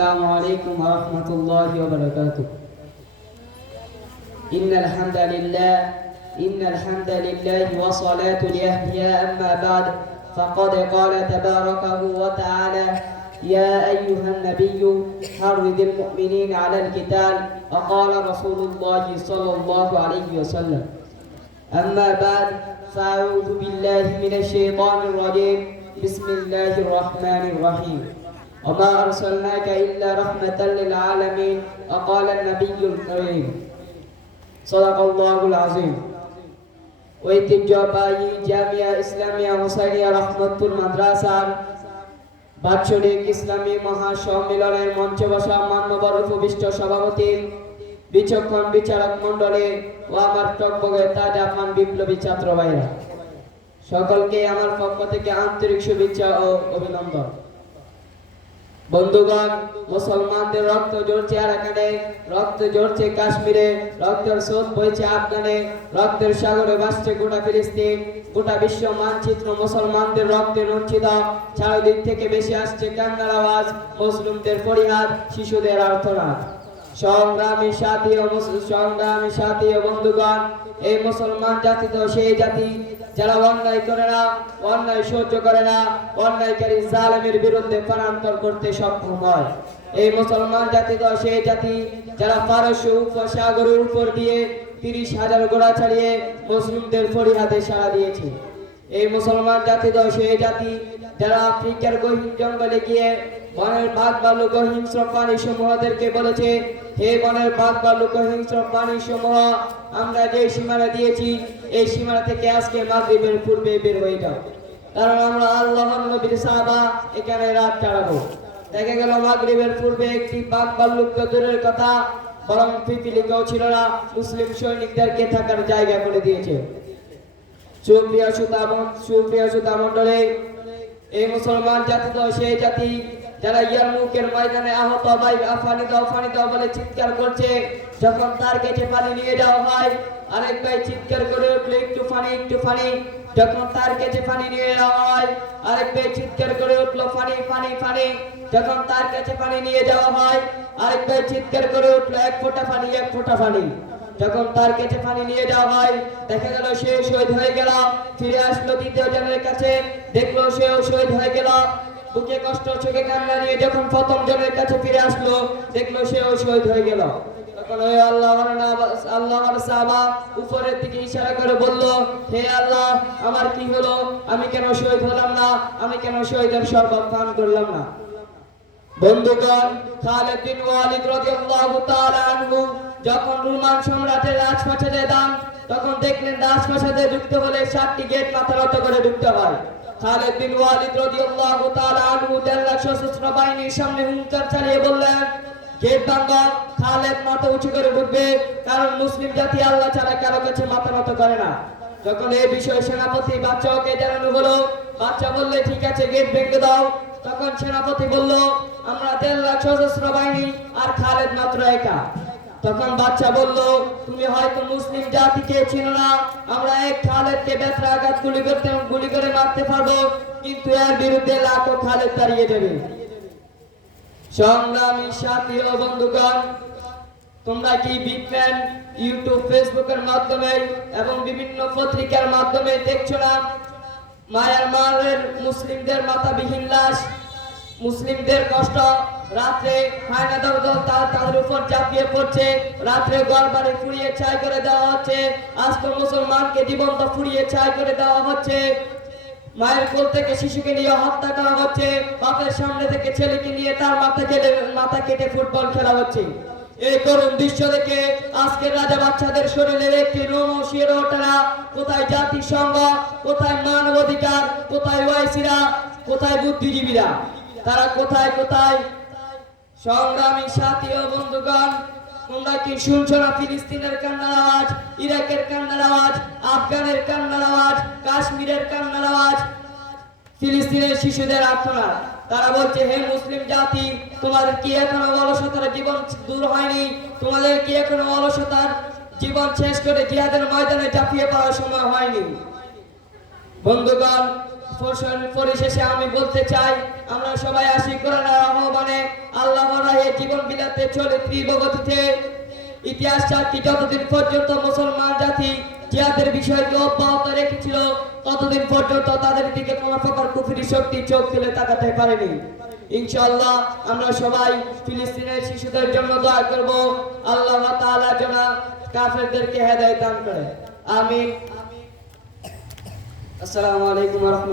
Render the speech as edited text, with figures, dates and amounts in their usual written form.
السلام عليكم ورحمة الله وبركاته. إن الحمد لله وصلاة لأهلها. أما بعد فقد قال تباركه وتعالى: يا أيها النبي حرض المؤمنين على القتال. وقال رسول الله صلى الله عليه وسلم: أما بعد فأعوذ بالله من الشيطان الرجيم. بسم الله الرحمن الرحيم. وما أرسلناك إلا رحمة للعالمين. وقال النبي الكريم صدق الله العظيم. ঐতিহ্যবাহী জামিয়া ইসলামিয়া হুসাইনিয়া রহমতুল মাদ্রাসার বাৎসরিক ইসলামী মহাসম্মেলনের মঞ্চে বসা মান্যবর উপবিষ্ট সভাপতি, বিচক্ষণ বিচারক মণ্ডলী ও আমার টকবগে তাজামান বিপ্লবী ছাত্র ভাইরা, সকলকে আমার পক্ষ থেকে আন্তরিক শুভেচ্ছা ও অভিনন্দন। বন্ধুগণ, মুসলমানদের রক্ত ঝরছে আরাকানে, রক্ত ঝরছে কাশ্মীরে, রক্তের স্রোত বইছে আফগানে, রক্তের সাগরে ভাসছে গোটা ফিলিস্তিন। গোটা বিশ্ব মানচিত্র মুসলমানদের রক্তে রঞ্জিত। চারিদিক থেকে বেশি আসছে কান্নার আওয়াজ, মুসলিমদের ফরিয়াদ, শিশুদের আর্তনাদ। সংগ্রামী সাথী ও বন্ধুগণ, এই মুসলমান জাতি তো সেই জাতি যারা অন্যায় করে না, অন্যায় সহ্য করে না, অন্যায়কারী জালেমের বিরুদ্ধে প্রাণান্তর করতে সক্ষম হয়। এই মুসলমান জাতি তো সেই জাতি যারা পারস্য উপসাগরের উপর দিয়ে 30,000 ঘোড়া চালিয়ে মুসলিমদের ফরিয়াদে সাড়া দিয়েছে। এই মুসলমান জাতি তো সেই জাতি যারা আফ্রিকার গহীন জঙ্গলে গিয়ে বনের বাঘ ভাল্লুক ও হিংস্র প্রাণী সমূহদেরকে বলেছে: হে বনের বাঘ ভাল্লুক ও হিংস্র প্রাণী সমূহ, আমরা যে সীমানা দিয়েছি এই সীমানা থেকে আজকে মাগরিবের পূর্বে বের হয়ে যাও, কারণ আমরা আল্লাহর নবীর সাহাবা এখানে রাত কাটাবো। দেখা গেল মাগরিবের পূর্বে একটি বাঘ ভাল্লুক তো দূরের কথা, বরং পিপিলিকাও ছিল না, মুসলিম সৈনিকদেরকে থাকার জায়গা করে দিয়েছে। সুপ্রিয় শ্রোতা মণ্ডলী, এই মুসলমান জাতি তো সেই জাতি যারা ইয়ারমুকের ময়দানে আহত ভাই আফানি দাও বলে চিৎকার করছে। যখন তার কাছে পানি নিয়ে যাওয়া হয়, আরেক ভাই চিৎকার করে উঠলো একটু ফানি। যখন তার কাছে পানি নিয়ে যাওয়া হয়, আরেক ভাই চিৎকার করে উঠলো ফানি। যখন তার কাছে পানি নিয়ে যাওয়া হয়, আরেক ভাই চিৎকার করে উঠলো এক ফোঁটা পানি। যখন তার কাছে পানি নিয়ে যাওয়া হয়, দেখা গেল সে শহীদ হয়ে গেল। ফিরে আসলো দ্বিতীয় জনের কাছে, দেখলো সেও শহীদ হয়ে গেল। বুকে কষ্ট, চোখে কান্না নিয়ে যখন প্রথম জনের কাছে ফিরে আসলো, দেখলো সেও শহীদ হয়ে গেল। তখন ওই আল্লাহর সাহাবা উপরের দিকে ইশারা করে বলল: হে আল্লাহ, আমার কি হলো? আমি কেন শহীদ হলাম না? আমি কেন শহীদের শরবত পান করলাম না? বন্ধুগণ, খালিদ বিন ওয়ালিদ রাদিয়াল্লাহু তাআলা আনহু যখন রোমান সম্রাটের রাজপ্রাসাদে যান, তখন দেখলেন রাজপ্রাসাদে ঢুকতে হলে 7টি গেট মাথা নত করে ঢুকতে হয়। খালিদ বিন ওয়ালিদ রাদিয়াল্লাহু তাআলা আনহু 1.5 লাখ সশস্ত্র বাহিনীর সামনে হুঙ্কার চালিয়ে বললেন: গেট ভাঙো। খালিদ মাথা উঁচু করে ঢুকবে, কারণ মুসলিম জাতি আল্লাহ ছাড়া কারো কাছে মাথা নত করে না। যখন এই বিষয়ে সেনাপতি বাদশাহকে জানানো হলো, বাদশাহ বললে ঠিক আছে, গেট ভেঙে দাও। তখন সেনাপতি বলল: আমরা 1.5 লাখ সশস্ত্র বাহিনী আর খালিদ মাত্র একা। তখন বাদশাহ বলল: তুমি হয়তো মুসলিম জাতিকে চিনো না, আমরা এক খালিদকে বেত্রাঘাত গুলি করে মারতে পারবো, কিন্তু এর বিরুদ্ধে লাখো খালিদ দাঁড়িয়ে যাবে। সংগ্রামী সাথী ও বন্ধুগণ, তোমরা কি বিজ্ঞান ইউটিউব ফেসবুকের মাধ্যমে এবং বিভিন্ন পত্রিকার মাধ্যমে দেখছো না মায়ানমারের মুসলিমদের মাথাবিহীন লাশ, মুসলিমদের কষ্ট? রাত্রে হায়নাদার দল তাদের উপর ঝাঁপিয়ে পড়ছে, রাত্রে ঘরবাড়ি পুড়িয়ে ছাই করে দেওয়া হচ্ছে, আস্ত মুসলমানকে জীবন্ত পুড়িয়ে ছাই করে দেওয়া হচ্ছে, মায়ের কোল থেকে শিশুকে নিয়ে হত্যা করা হচ্ছে, বাপের সামনে থেকে ছেলেকে নিয়ে তার মাথা কেটে ফুটবল খেলা হচ্ছে। এই করুণ দৃশ্য দেখে আজকের রাজা বাচ্চাদের শরীরের একটি রোম শিরে ওঠে না। কোথায় জাতিসংঘ, কোথায় মানবাধিকার, কোথায় ওয়াইসিরা, কোথায় বুদ্ধিজীবীরা? তারা কোথায়? সংগ্রামী সাথী ও বন্ধুগণ, তোমরা কি শুনছো না ফিলিস্তিনের কান্নার আওয়াজ, ইরাকের কান্নার আওয়াজ, আফগানের কান্নার আওয়াজ, কাশ্মীরের কান্নার আওয়াজ, ফিলিস্তিনের শিশুদের আর্তনাদ? তারা বলছে: হে মুসলিম জাতি, তোমাদের কি এখনো অলসতার জীবন দূর হয়নি? তোমাদের কি এখনো অলসতার জীবন শেষ করে জিহাদের ময়দানে ঝাঁপিয়ে পড়ার সময় হয়নি? বন্ধুগণ, পরিশেষে আমি বলতে চাই, আমরা সবাই আসি কোরআনের আহ্বানে, আল্লাহর জীবন বিলাতে চলে তীব্র গতিতে। ইতিহাস সাক্ষী যতদিন পর্যন্ত মুসলমান জাতি জিহাদের বিষয়কে অব্যাহত রেখেছিল ততদিন পর্যন্ত তাদের দিকে কোনো প্রকার কুফরি শক্তি চোখ তুলে তাকাতে পারেনি। ইনশাআল্লাহ আমরা সবাই ফিলিস্তিনের শিশুদের জন্য দোয়া করব, আল্লাহ তাআলা যেন কাফেরদেরকে হেদায়েত দান করে। আমিন। আসসালামু আলাইকুম ওয়া রাহমাতুল্লাহ।